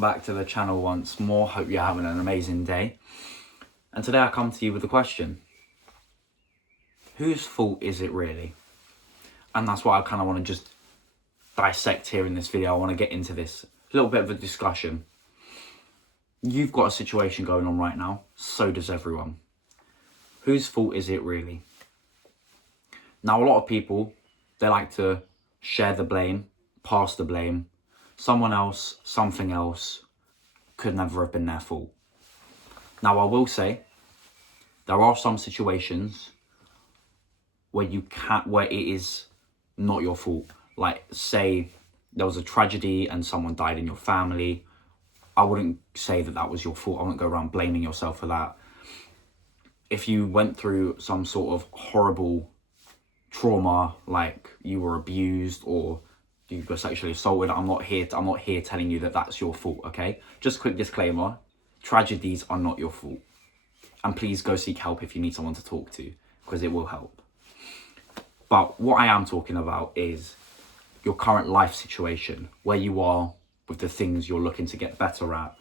welcome back to the channel once more. Hope you're having an amazing day. And today I come to you with a question. Whose fault is it really? And that's what I kind of want to just dissect here in this video. I want to get into this. A little bit of a discussion. You've got a situation going on right now. So does everyone. Whose fault is it really? Now, a lot of people, they like to share the blame, pass the blame. Someone else, something else could never have been their fault. Now, I will say, there are some situations where it is not your fault. Like, say there was a tragedy and someone died in your family. I wouldn't say that was your fault. I wouldn't go around blaming yourself for that. If you went through some sort of horrible trauma, like you were abused or you were sexually assaulted, I'm not here telling you that that's your fault, okay? Just quick disclaimer, tragedies are not your fault. And please go seek help if you need someone to talk to, because it will help. But what I am talking about is your current life situation, where you are with the things you're looking to get better at.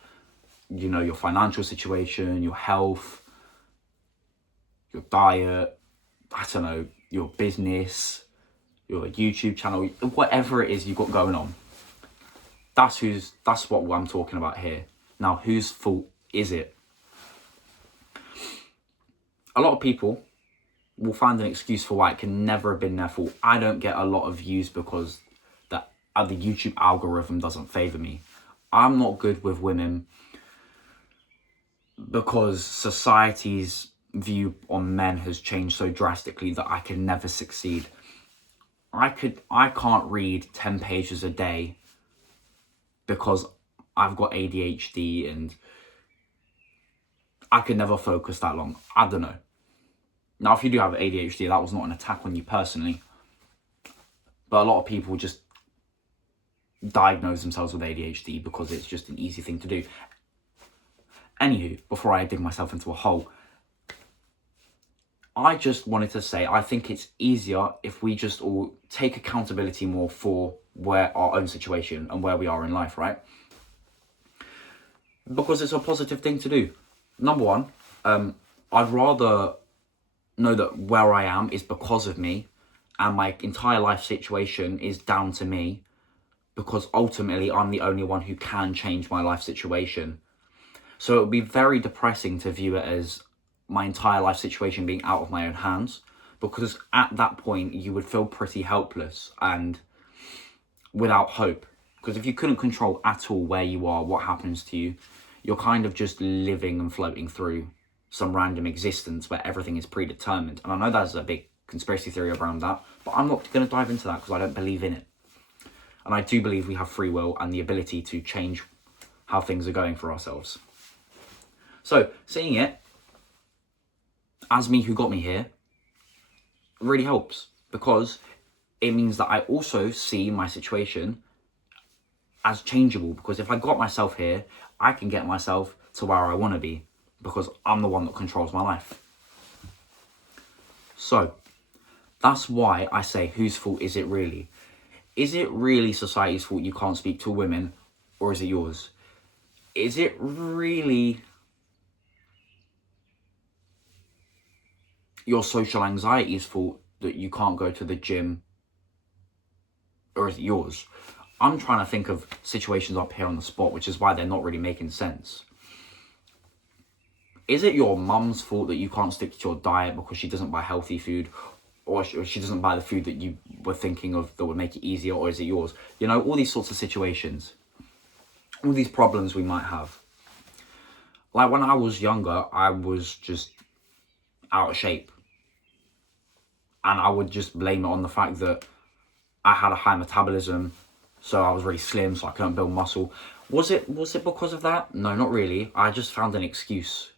You know, your financial situation, your health, your diet, I don't know, your business, your YouTube channel, whatever it is you've got going on. That's what I'm talking about here. Now, whose fault is it? A lot of people will find an excuse for why it can never have been their fault. I don't get a lot of views because the YouTube algorithm doesn't favor me. I'm not good with women because society's view on men has changed so drastically that I can never succeed. I can't read 10 pages a day because I've got ADHD and I could never focus that long. I don't know. Now, if you do have ADHD, that was not an attack on you personally. But a lot of people just diagnose themselves with ADHD because it's just an easy thing to do. Anywho, before I dig myself into a hole, I just wanted to say, I think it's easier if we just all take accountability more for our own situation and where we are in life, right? Because it's a positive thing to do. Number one, I'd rather know that where I am is because of me and my entire life situation is down to me, because ultimately I'm the only one who can change my life situation. So it would be very depressing to view it as my entire life situation being out of my own hands, because at that point you would feel pretty helpless and without hope. Because if you couldn't control at all where you are, what happens to you, you're kind of just living and floating through some random existence where everything is predetermined. And I know there's a big conspiracy theory around that, but I'm not going to dive into that because I don't believe in it. And I do believe we have free will and the ability to change how things are going for ourselves. So seeing it as me who got me here really helps, because it means that I also see my situation as changeable. Because if I got myself here, I can get myself to where I want to be, because I'm the one that controls my life. So that's why I say, whose fault is it really? Is it really society's fault you can't speak to women, or is it yours? Is it really your social anxiety's fault that you can't go to the gym, or is it yours? I'm trying to think of situations up here on the spot, which is why they're not really making sense. Is it your mum's fault that you can't stick to your diet because she doesn't buy healthy food, or she doesn't buy the food that you were thinking of that would make it easier, or is it yours? You know, all these sorts of situations, all these problems we might have. Like when I was younger, I was just out of shape. And I would just blame it on the fact that I had a high metabolism, so I was really slim, so I couldn't build muscle. Was it because of that? No, not really. I just found an excuse.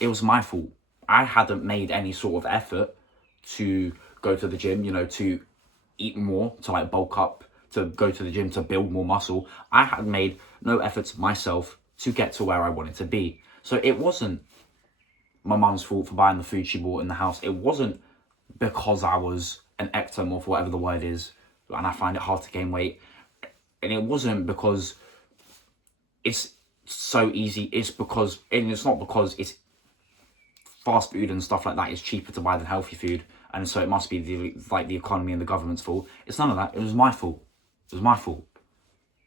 It was my fault. I hadn't made any sort of effort to go to the gym, you know, to eat more, to like bulk up, to go to the gym, to build more muscle. I had made no efforts myself to get to where I wanted to be. So it wasn't my mum's fault for buying the food she bought in the house. It wasn't because I was an ectomorph, whatever the word is, and I find it hard to gain weight. And it wasn't because it's so easy. It's because, and it's not because it's fast food and stuff like that is cheaper to buy than healthy food, and so it must be the economy and the government's fault. It's none of that. It was my fault. It was my fault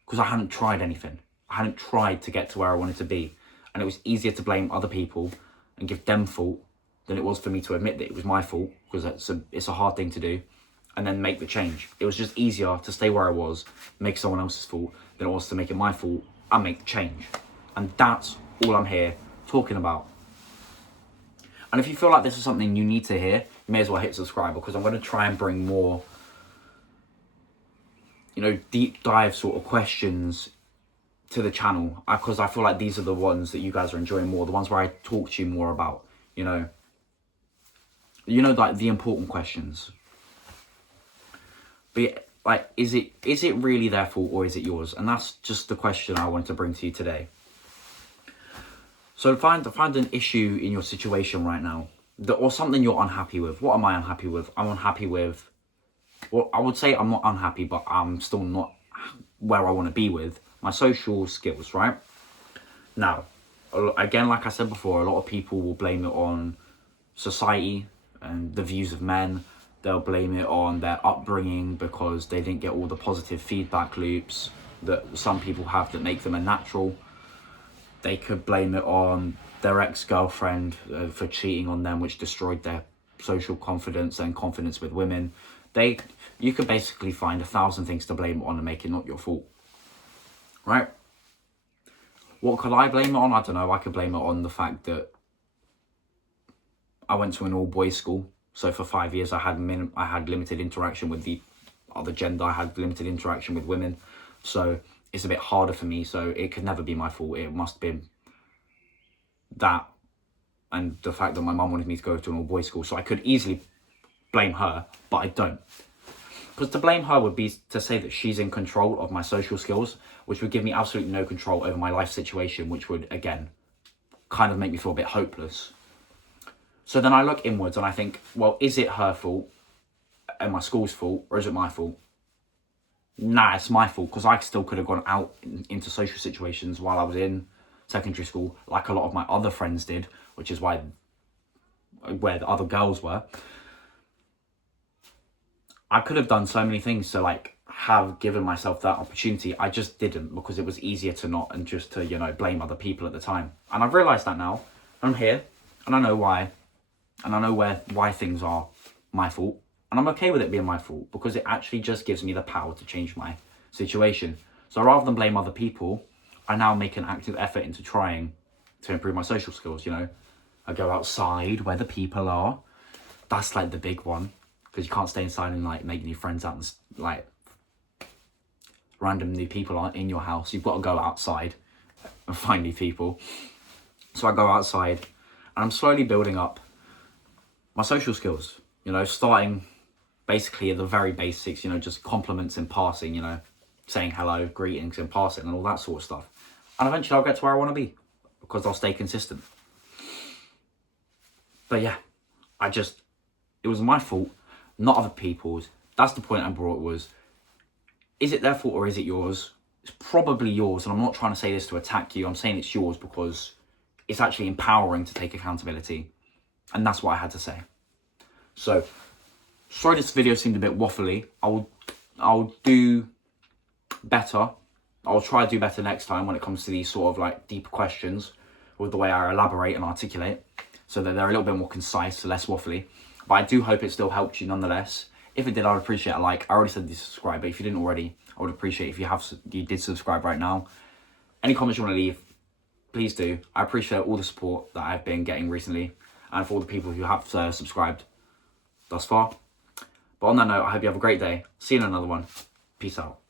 because I hadn't tried anything. I hadn't tried to get to where I wanted to be, and it was easier to blame other people and give them fault than it was for me to admit that it was my fault, because it's a hard thing to do, and then make the change. It was just easier to stay where I was, make someone else's fault, than it was to make it my fault and make the change. And that's all I'm here talking about. And if you feel like this is something you need to hear, you may as well hit subscribe, because I'm going to try and bring more, deep dive sort of questions to the channel, because I feel like these are the ones that you guys are enjoying more, the ones where I talk to you more about, like the important questions. But like, is it really their fault or is it yours? And that's just the question I wanted to bring to you today. So find an issue in your situation right now, or something you're unhappy with. What am I unhappy with? I'm unhappy with, well, I would say I'm not unhappy, but I'm still not where I want to be with my social skills, right? Now, again, like I said before, a lot of people will blame it on society and the views of men. They'll blame it on their upbringing because they didn't get all the positive feedback loops that some people have that make them unnatural. They could blame it on their ex-girlfriend for cheating on them, which destroyed their social confidence and confidence with women. You could basically find 1,000 things to blame it on and make it not your fault, right? What could I blame it on? I don't know. I could blame it on the fact that I went to an all-boys school. So for 5 years, I had limited interaction with the other gender. I had limited interaction with women. So it's a bit harder for me. So it could never be my fault. It must be that, and the fact that my mum wanted me to go to an all-boys school. So I could easily blame her, but I don't. Because to blame her would be to say that she's in control of my social skills, which would give me absolutely no control over my life situation, which would, again, kind of make me feel a bit hopeless. So then I look inwards and I think, well, is it her fault and my school's fault, or is it my fault? Nah, it's my fault, because I still could have gone out into social situations while I was in secondary school, like a lot of my other friends did, which is where the other girls were. I could have done so many things to like have given myself that opportunity. I just didn't, because it was easier to not, and just to, blame other people at the time. And I've realised that now. I'm here and I know why. And I know why things are my fault. And I'm okay with it being my fault, because it actually just gives me the power to change my situation. So rather than blame other people, I now make an active effort into trying to improve my social skills, I go outside where the people are. That's like the big one, because you can't stay inside and like make new friends out and like random new people aren't in your house. You've got to go outside and find new people. So I go outside and I'm slowly building up my social skills, starting basically at the very basics, just compliments in passing, saying hello, greetings in passing and all that sort of stuff. And eventually I'll get to where I want to be, because I'll stay consistent. But yeah, it was my fault, not other people's. That's the point I brought, was, is it their fault or is it yours? It's probably yours. And I'm not trying to say this to attack you. I'm saying it's yours because it's actually empowering to take accountability. And that's what I had to say. So, sorry this video seemed a bit waffly. I'll do better. I'll try to do better next time when it comes to these sort of like deeper questions, with the way I elaborate and articulate, so that they're a little bit more concise, less waffly. But I do hope it still helped you nonetheless. If it did, I would appreciate a like. I already said you subscribe, but if you didn't already, I would appreciate if you did subscribe right now. Any comments you want to leave, please do. I appreciate all the support that I've been getting recently, and for all the people who have subscribed thus far. But on that note, I hope you have a great day. See you in another one. Peace out.